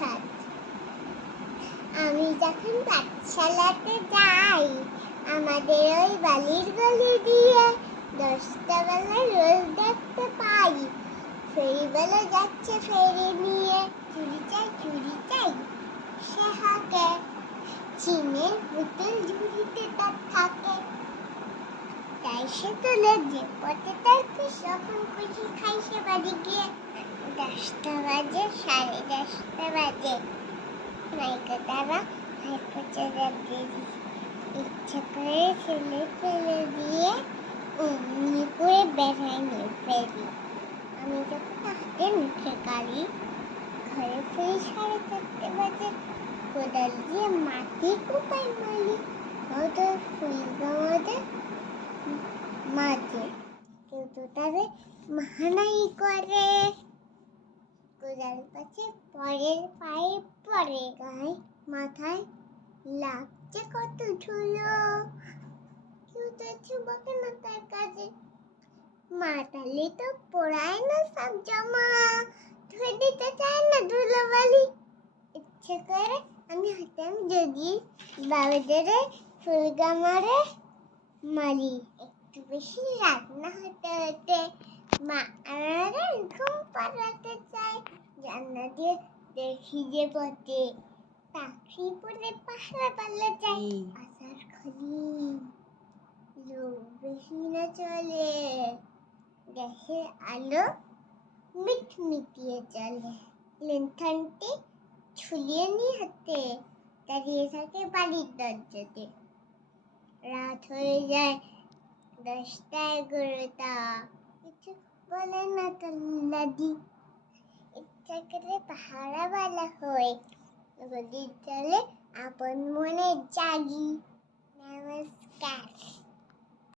সাজ। আমি যখন পাঠশালাতে যাই, আমাদের ওই বালির গলি দিয়ে 10টা বেলায় রোজ দেখতে পাই, ফেরিওয়ালা যাচ্ছে ফেরি নিয়ে, চুরি চাই সে হাঁকে, চিনের বোতল ঝুড়িতে তার থাকে, তাই সে তোলে যে পথে তার খুশি, যখন খুশি খাই সে বাড়ি গিয়ে। 10টা বাজে, 10:30 বাজে, নায়িকা তারা হাইকো চলে দেরি, ইচ্ছে করে ছেলে ফেলে দিয়ে অমনি করে বেড়ায় নিয়ে ফেরি। আমি যখন হাতে মুখে কালি, ঘরে ফিরি 4:30 বাজে, কোদাল দিয়ে মাটি কোপাই মালি, ওদের ফুল গামাতে মাঝে কেউ তো তাদের মাহানাই করে, কোদাল পাচ্ছে পরের পায়ে পরে, গায়ে মাথায় লাগছে কত ধুলো, কেউ তো ছুবকে না তার কাজে, মাতালে তো পড়ায় না সব জমা, ধুয়ে দিতে চায় না ধুলো বালি। ইচ্ছে করে আমি হাতাম যদি বাবাদের ফুল গামারে মারি, একটু বেশি রাত না হতে হতে মা আমারে ঘুম পাড়াতে চায়, জানলা দিয়ে দেখি যে পথে পাখি পড়ে পাহাড়া পাল্লা চাই, আসার খলি লোক বেশি না চলে, গ্যাসের আলো মিটমিটিয়ে চলে, লেন্থানটি ঝুলিয়ে নিয়ে হাতে দাঁড়িয়ে থাকে বাড়ির দরজাতে, রাত হয়ে যায় 10টা 11টা, কিছু বলে না দাদি, ইচ্ছা করে পাহারাওয়ালা হয়ে গদির তলে আপন মনে জাগি। নমস্কার।